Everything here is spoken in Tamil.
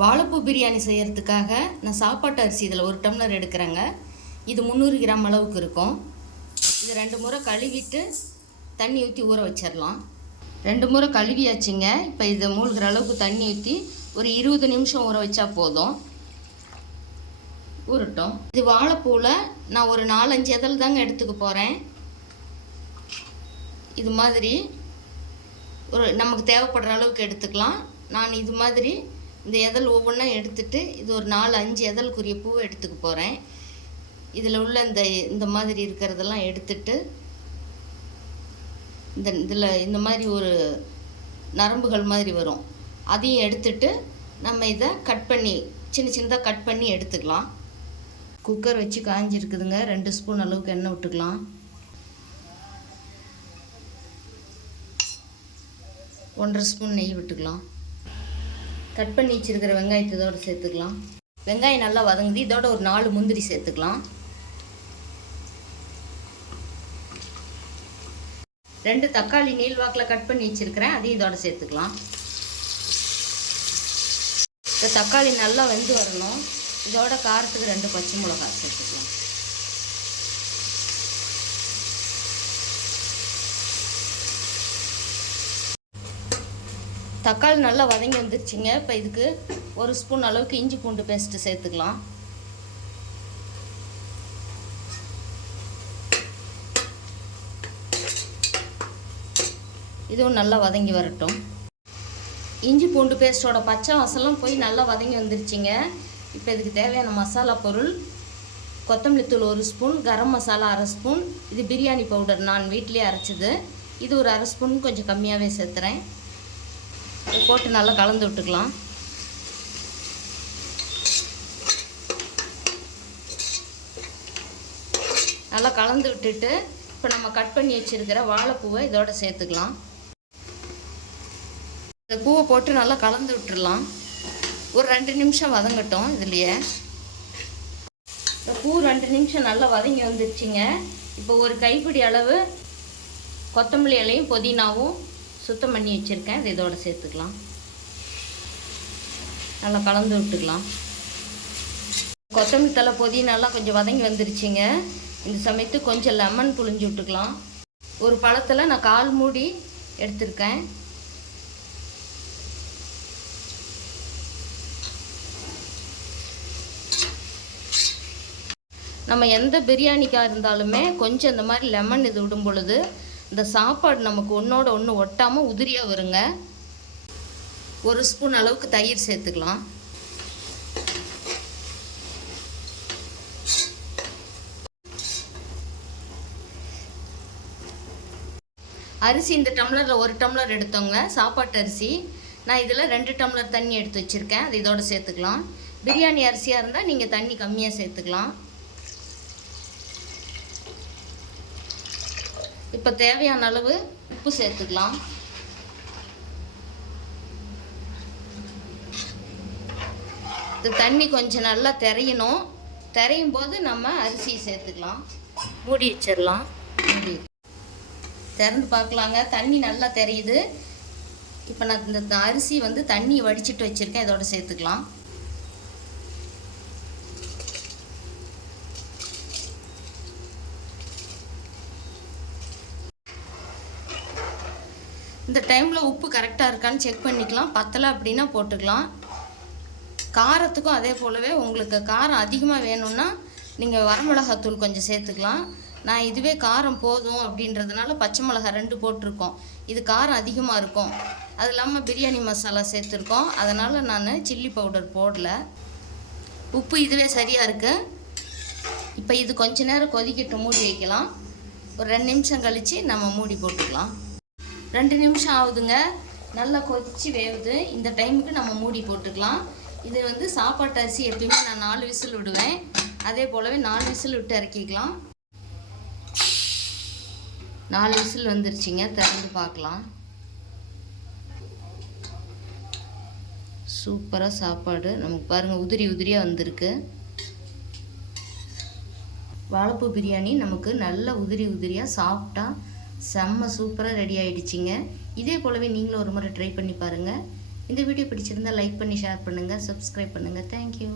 வாழைப்பூ பிரியாணி செய்கிறதுக்காக நான் சாப்பாட்டு அரிசி இதில் 1 டம்ளர் எடுக்கிறேங்க. இது 300 கிராம் அளவுக்கு இருக்கும். இது 2 முறை கழுவிட்டு தண்ணி ஊற்றி ஊற வச்சிடலாம். 2 முறை கழுவியாச்சுங்க. இப்போ இதை மூழ்கிற அளவுக்கு தண்ணி ஊற்றி ஒரு 20 நிமிஷம் ஊற வச்சா போதும். ஊறட்டும். இது வாழைப்பூவில் நான் ஒரு 4-5 இதழ் தாங்க எடுத்துக்க போகிறேன். இது மாதிரி ஒரு நமக்கு தேவைப்படுற அளவுக்கு எடுத்துக்கலாம். நான் இது மாதிரி இந்த இதழ் ஒவ்வொன்றா எடுத்துட்டு இது ஒரு 4-5 இதழுக்குரிய பூவை எடுத்துக்க போகிறேன். இதில் உள்ள இந்த மாதிரி இருக்கிறதெல்லாம் எடுத்துட்டு இதில் இந்த மாதிரி ஒரு நரம்புகள் மாதிரி வரும், அதையும் எடுத்துட்டு நம்ம இதை கட் பண்ணி சின்னதாக கட் பண்ணி எடுத்துக்கலாம். குக்கர் வச்சு காஞ்சிருக்குதுங்க. 2 ஸ்பூன் அளவுக்கு எண்ணெய் விட்டுக்கலாம். 1/2 ஸ்பூன் நெய் விட்டுக்கலாம். கட் பண்ணி வச்சுருக்கிற வெங்காயத்தை இதோடு சேர்த்துக்கலாம். வெங்காயம் நல்லா வதங்குது. இதோட ஒரு 4 முந்திரி சேர்த்துக்கலாம். 2 தக்காளி நீள்வாக்கில் கட் பண்ணி வச்சுருக்கிறேன், அதையும் இதோட சேர்த்துக்கலாம். இந்த தக்காளி நல்லா வெந்து வரணும். இதோட காரத்துக்கு 2 பச்சை மிளகாய் சேர்த்துக்கலாம். தக்காளி நல்லா வதங்கி வந்துருச்சுங்க. இப்போ இதுக்கு 1 ஸ்பூன் அளவுக்கு இஞ்சி பூண்டு பேஸ்ட்டு சேர்த்துக்கலாம். இதுவும் நல்லா வதங்கி வரட்டும். இஞ்சி பூண்டு பேஸ்ட்டோட பச்சை வாசலாம் போய் நல்லா வதங்கி வந்துருச்சுங்க. இப்போ இதுக்கு தேவையான மசாலா பொருள்: கொத்தமல்லி தூள் 1 ஸ்பூன், கரம் மசாலா 1/2 ஸ்பூன், இது பிரியாணி பவுடர் நான் வீட்டிலே அரைச்சிது, இது ஒரு 1/2 ஸ்பூன் கொஞ்சம் கம்மியாகவே சேர்த்துறேன். போட்டு நல்லா கலந்து விட்டுக்கலாம். நல்லா கலந்து விட்டுட்டு இப்போ நம்ம கட் பண்ணி வச்சுருக்கிற வாழைப்பூவை இதோட சேர்த்துக்கலாம். இந்த பூவை போட்டு நல்லா கலந்து விட்டுடலாம். ஒரு 2 நிமிஷம் வதங்கட்டும். இதுலையே இந்த பூ 2 நிமிஷம் நல்லா வதங்கி வந்துடுச்சிங்க. இப்போ ஒரு கைப்பிடி அளவு கொத்தமல்லி இலையும் புதினாவும் சுத்தம் பண்ணி வச்சுருக்கேன், இதை இதோட சேர்த்துக்கலாம். நல்லா கலந்து விட்டுக்கலாம். கொத்தமல்லி தழை புதினாலாம் கொஞ்சம் வதங்கி வந்துருச்சுங்க. இந்த சமயத்துக்கு கொஞ்சம் லெமன் புழிஞ்சு விட்டுக்கலாம். ஒரு பழத்தில் நான் 1/4 மூடி எடுத்திருக்கேன். நம்ம எந்த பிரியாணிக்காக இருந்தாலுமே கொஞ்சம் இந்த மாதிரி லெமன் இது விடும் பொழுது இந்த சாப்பாடு நமக்கு ஒன்றோட ஒன்று ஒட்டாமல் உதிரியாக வருங்க. 1 ஸ்பூன் அளவுக்கு தயிர் சேர்த்துக்கலாம். அரிசி இந்த டம்ளரில் 1 டம்ளர் எடுத்தோங்க, சாப்பாட்டு அரிசி. நான் இதில் 2 டம்ளர் தண்ணி எடுத்து வச்சுருக்கேன், அது இதோடு சேர்த்துக்கலாம். பிரியாணி அரிசியாக இருந்தால் நீங்கள் தண்ணி கம்மியாக சேர்த்துக்கலாம். இப்போ தேவையான அளவு உப்பு சேர்த்துக்கலாம். இந்த தண்ணி கொஞ்சம் நல்லா திரையணும். திரையும் போது நம்ம அரிசியை சேர்த்துக்கலாம். மூடி வச்சிடலாம். மூடி திறந்து பார்க்கலாங்க. தண்ணி நல்லா தெரியுது. இப்போ நான் இந்த அரிசி தண்ணி வடிச்சிட்டு வச்சுருக்கேன், இதோட சேர்த்துக்கலாம். இந்த டைமில் உப்பு கரெக்டாக இருக்கான்னு செக் பண்ணிக்கலாம். பத்தலை அப்படின்னா போட்டுக்கலாம். காரத்துக்கும் அதே போலவே உங்களுக்கு காரம் அதிகமாக வேணும்னா நீங்கள் வரமிளகாத்தூள் கொஞ்சம் சேர்த்துக்கலாம். நான் இதுவே காரம் போதும் அப்படின்றதுனால பச்சை மிளகாய் 2 போட்டிருக்கோம். இது காரம் அதிகமாக இருக்கும். அது இல்லாமல் பிரியாணி மசாலா சேர்த்துருக்கோம், அதனால் நான் சில்லி பவுடர் போடலை. உப்பு இதுவே சரியாக இருக்குது. இப்போ இது கொஞ்ச நேரம் கொதிக்கட்டும், மூடி வைக்கலாம். ஒரு 2 நிமிஷம் கழித்து நம்ம மூடி போட்டுக்கலாம். 2 நிமிஷம் ஆகுதுங்க. நல்லா கொதித்து வேவுது. இந்த டைமுக்கு நம்ம மூடி போட்டுக்கலாம். இது சாப்பாட்டு அரிசி எப்பயுமே நான் 4 விசில் விடுவேன். அதே போலவே 4 விசில் விட்டு இறக்கிக்கலாம். 4 விசில் வந்துருச்சுங்க. திறந்து பார்க்கலாம். சூப்பராக சாப்பாடு நமக்கு பாருங்கள் உதிரி உதிரியாக வந்திருக்கு. வாழைப்பூ பிரியாணி நமக்கு நல்ல உதிரி உதிரியாக சாப்பிட்டா செம்ம சூப்பராக ரெடி ஆகிடுச்சிங்க. இதே போலவே நீங்களும் ஒரு முறை ட்ரை பண்ணி பாருங்கள். இந்த வீடியோ பிடிச்சிருந்தால் லைக் பண்ணி ஷேர் பண்ணுங்கள், சப்ஸ்கிரைப் பண்ணுங்கள். தேங்க்யூ.